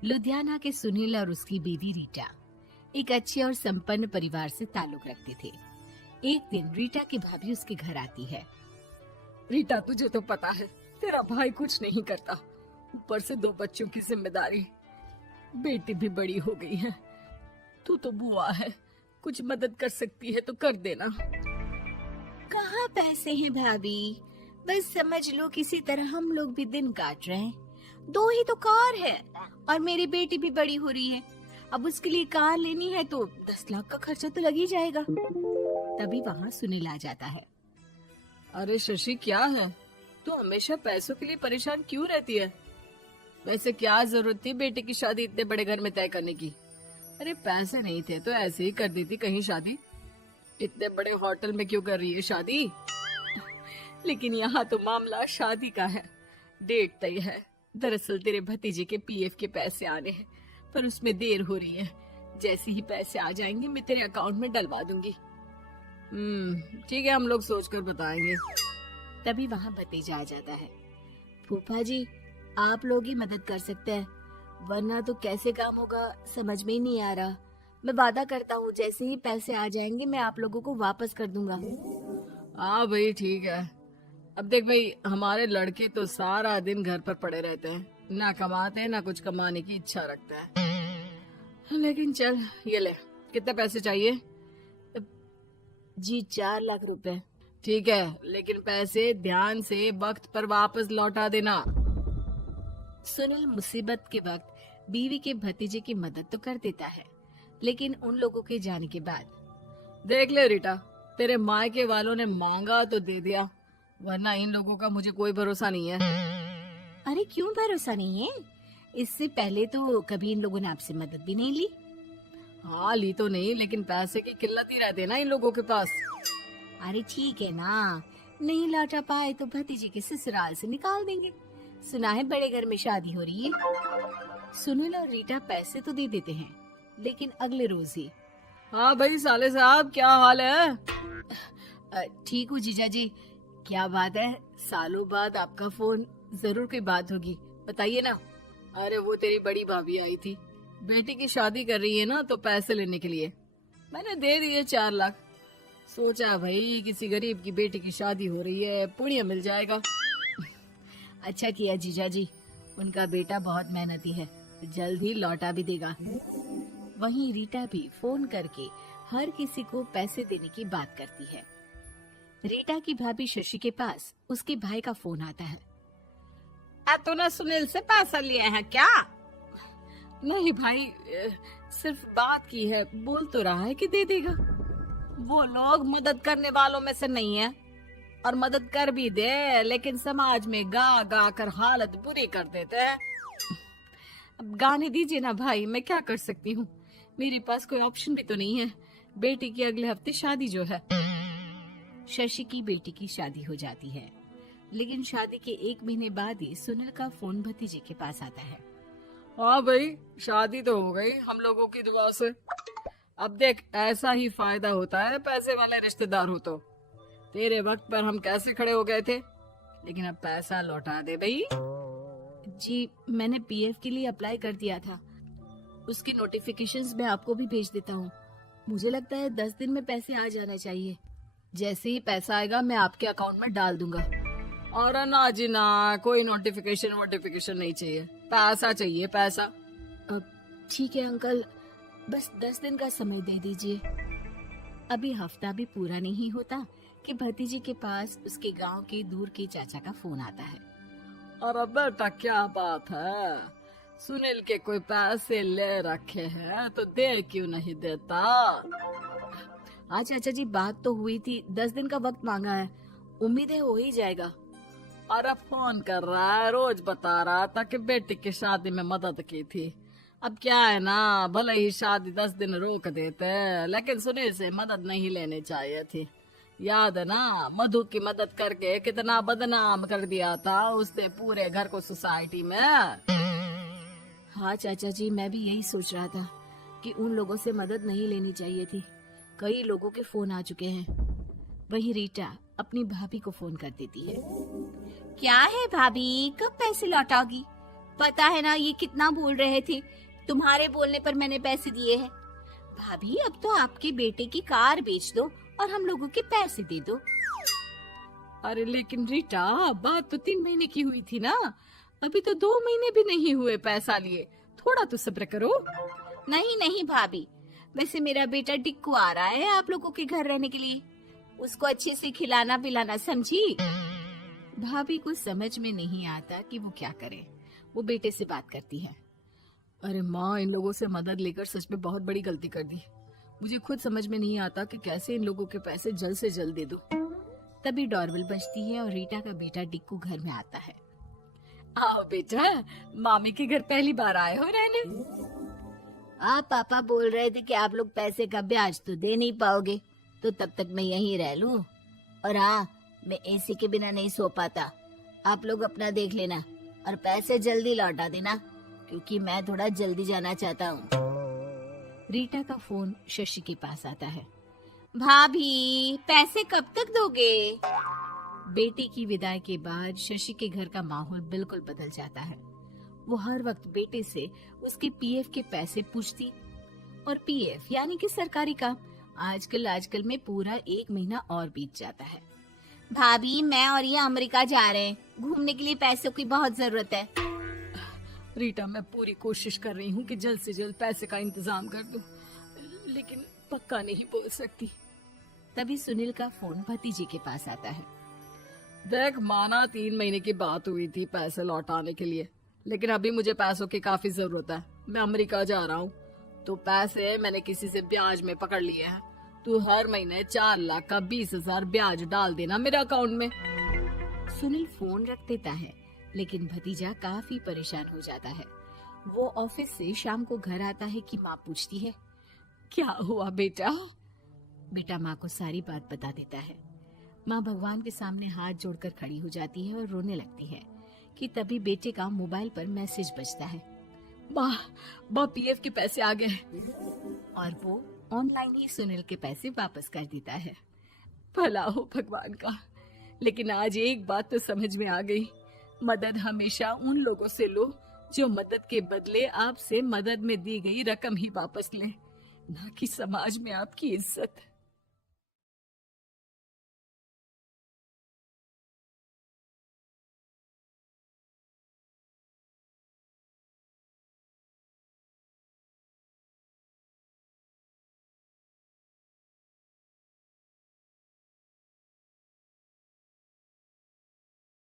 लुधियाना के सुनील और उसकी बीवी रीटा एक अच्छे और संपन्न परिवार से ताल्लुक रखते थे। एक दिन रीटा की भाभी उसके घर आती है। रीटा, तुझे तो पता है तेरा भाई कुछ नहीं करता, ऊपर से 2 बच्चों की जिम्मेदारी, बेटी भी बड़ी हो गई है। तू तो बुआ है, कुछ मदद कर सकती है तो कर देना। कहाँ पैसे हैं भाभी, बस समझ लो किसी तरह हम लोग भी दिन काट रहे हैं। 2 ही तो कार है और मेरी बेटी भी बड़ी हो रही है। अब उसके लिए कार लेनी है तो 10 लाख का खर्चा तो लग ही जाएगा। तभी वहाँ सुनील आ जाता है। अरे शशि, क्या है, तू हमेशा पैसों के लिए परेशान क्यों रहती है? वैसे क्या जरूरत थी बेटी की शादी इतने बड़े घर में तय करने की? अरे पैसे नहीं थे तो ऐसे ही कर देती कहीं शादी। इतने बड़े होटल में क्यों कर रही है शादी? लेकिन यहाँ तो मामला शादी का है, डेट तय है। दरअसल तेरे भतीजे के पीएफ के पैसे आने हैं, पर उसमें देर हो रही है। जैसे ही पैसे आ जाएंगे मैं तेरे अकाउंट में डलवा दूंगी। ठीक है, हम लोग सोचकर बताएंगे। तभी वहाँ भतीजा आ जाता है। फूफा जी, आप लोग ही मदद कर सकते हैं, वरना तो कैसे काम होगा समझ में ही नहीं आ रहा। मैं वादा करता हूँ जैसे ही पैसे आ जाएंगे मैं आप लोगों को वापस कर दूंगा। हाँ भाई, ठीक है। अब देख भाई, हमारे लड़के तो सारा दिन घर पर पड़े रहते हैं, ना कमाते हैं ना कुछ कमाने की इच्छा रखते हैं। लेकिन चल, ये ले, कितने पैसे चाहिए? जी 4 लाख रुपए। ठीक है, लेकिन पैसे ध्यान से वक्त पर वापस लौटा देना। सुनील मुसीबत के वक्त बीवी के भतीजे की मदद तो कर देता है, लेकिन उन लोगों के जाने के बाद देख ले रीटा, तेरे मायके वालों ने मांगा तो दे दिया, वरना इन लोगों का मुझे कोई भरोसा नहीं है। अरे क्यों भरोसा नहीं है? इससे पहले तो कभी इन लोगों ने आपसे मदद भी नहीं ली। हाँ, ली तो नहीं, लेकिन पैसे की किल्लत ही रहती है ना इन लोगों के पास। अरे ठीक है ना, नहीं लौटा पाए तो भतीजे के ससुराल से निकाल देंगे। सुना है बड़े घर में शादी हो रही है। सुनील और रीटा पैसे तो दे देते हैं, लेकिन अगले रोज ही। हाँ भाई साले साहब, क्या हाल है? ठीक हूँ जीजा जी। क्या बात है, सालों बाद आपका फोन, जरूर कोई बात होगी, बताइए ना। अरे वो तेरी बड़ी भाभी आई थी, बेटी की शादी कर रही है ना, तो पैसे लेने के लिए मैंने दे दिए 4 लाख। सोचा भाई किसी गरीब की बेटी की शादी हो रही है, पुण्य मिल जाएगा। अच्छा किया जीजा जी, उनका बेटा बहुत मेहनती है, जल्द ही लौटा भी देगा। वहीं रीटा भी फोन करके हर किसी को पैसे देने की बात करती है। रीटा की भाभी शशि के पास उसके भाई का फोन आता है। तूने सुनील से पैसा लिया है क्या? नहीं भाई, सिर्फ बात की है, बोल तो रहा है कि दे देगा। वो लोग मदद करने वालों में से नहीं है, और मदद कर भी दे लेकिन समाज में गा गा कर हालत बुरी कर देते हैं। अब गाने दीजिए ना भाई, मैं क्या कर सकती हूँ, मेरे पास कोई ऑप्शन भी तो नहीं है। बेटी की अगले हफ्ते शादी जो है। शशि की बेटी की शादी हो जाती है, लेकिन शादी के 1 महीने बाद ही सुनील का फोन भतीजे के पास आता है। हाँ भाई, शादी तो हो गई हम लोगों की दुआ से। अब देख, ऐसा ही फायदा होता है पैसे वाले रिश्तेदार हो तो। तेरे वक्त पर हम कैसे खड़े हो गए थे, लेकिन अब पैसा लौटा दे भाई। जी, मैंने पीएफ के लिए अप्लाई कर दिया था, उसकी नोटिफिकेशंस मैं आपको भी भेज देता हूँ। मुझे लगता है 10 दिन में पैसे आ जाना चाहिए। जैसे ही पैसा आएगा मैं आपके अकाउंट में डाल दूंगा। और ना जी ना, कोई नोटिफिकेशन नहीं चाहिए, पैसा चाहिए, पैसा। ठीक है अंकल, बस 10 दिन का समय दे दीजिए। अभी हफ्ता भी पूरा नहीं होता कि भतीजे के पास उसके गांव के दूर के चाचा का फोन आता है। अरे बेटा, क्या बात है, सुनील के कोई पैसे ले रखे हैं तो दे क्यों नहीं देता? हाँ चाचा जी, बात तो हुई थी, 10 दिन का वक्त मांगा है, उम्मीद है हो ही जाएगा। अरे फोन कर रहा है, रोज बता रहा था कि बेटी की शादी में मदद की थी। अब क्या है ना, भले ही शादी 10 दिन रोक देते, लेकिन सुनील से मदद नहीं लेनी चाहिए थी। याद है ना, मधु की मदद करके कितना बदनाम कर दिया था उसने पूरे घर को सोसाइटी में। हाँ चाचा जी, मैं भी यही सोच रहा था कि उन लोगों से मदद नहीं लेनी चाहिए थी। कई लोगों के फोन आ चुके हैं। वहीं रीटा अपनी भाभी को फोन कर देती है। क्या है भाभी, कब पैसे लौटाओगी? पता है ना ये कितना बोल रहे थे, तुम्हारे बोलने पर मैंने पैसे दिए हैं। भाभी अब तो आपके बेटे की कार बेच दो और हम लोगों के पैसे दे दो। अरे लेकिन रीटा, बात तो 3 महीने की हुई थी ना, अभी तो 2 महीने भी नहीं हुए पैसा लिए, थोड़ा तो सब्र करो। नहीं नहीं भाभी, वैसे मेरा बेटा टिक्कू आ रहा है आप लोगों के घर रहने के लिए, उसको अच्छे से खिलाना पिलाना, समझी? भाभी को समझ में नहीं आता कि वो क्या करे। वो बेटे से बात करती है। अरे माँ, इन लोगों से मदद लेकर सच में बहुत बड़ी गलती कर दी। मुझे खुद समझ में नहीं आता कि कैसे इन लोगों के पैसे जल्द से जल्द दे दूं। तभी डोरबेल बजती है और रीटा का बेटा टिक्कू घर में आता है। आओ बेटा, मामी के घर पहली बार आए हो रहने? आप पापा बोल रहे थे कि आप लोग पैसे का ब्याज तो दे नहीं पाओगे, तो तब तक मैं यहीं रह लूं। और हाँ, मैं एसी के बिना नहीं सो पाता। आप लोग अपना देख लेना और पैसे जल्दी लौटा देना, क्योंकि मैं थोड़ा जल्दी जाना चाहता हूँ। रीटा का फोन शशि के पास आता है। भाभी, पैसे कब तक दोगे? बेटी की विदाई के बाद शशि के घर का माहौल बिल्कुल बदल जाता है। वो हर वक्त बेटे से उसके पीएफ के पैसे पूछती, और पीएफ यानी कि सरकारी काम। आजकल में पूरा 1 महीना और बीत जाता है। भाभी, मैं और ये अमेरिका जा रहे हैं, घूमने के लिए पैसों की बहुत जरूरत है। रीटा, मैं पूरी कोशिश कर रही हूँ कि जल्द से जल्द पैसे का इंतजाम कर दूं, लेकिन पक्का नहीं बोल सकती। तभी सुनील का फोन भतीजे के पास आता है। देख माना 3 महीने की बात हुई थी पैसे लौटाने के लिए, लेकिन अभी मुझे पैसों की काफी जरूरत है। मैं अमेरिका जा रहा हूँ, तो पैसे मैंने किसी से ब्याज में पकड़ लिए हैं। तू हर महीने 4 लाख का 20,000 ब्याज डाल देना मेरे अकाउंट में। सुनील फोन रख देता है, लेकिन भतीजा काफी परेशान हो जाता है। वो ऑफिस से शाम को घर आता है कि माँ पूछती है, क्या हुआ बेटा? बेटा माँ को सारी बात बता देता है। माँ भगवान के सामने हाथ जोड़कर खड़ी हो जाती है और रोने लगती है कि तभी बेटे का मोबाइल पर मैसेज बजता है। माँ, पीएफ के पैसे आ गए। और वो ऑनलाइन ही सुनील के पैसे वापस कर देता है। भला हो भगवान का। लेकिन आज एक बात तो समझ में आ गई, मदद हमेशा उन लोगों से लो जो मदद के बदले आपसे मदद में दी गई रकम ही वापस लें, ना कि समाज में आपकी इज्जत।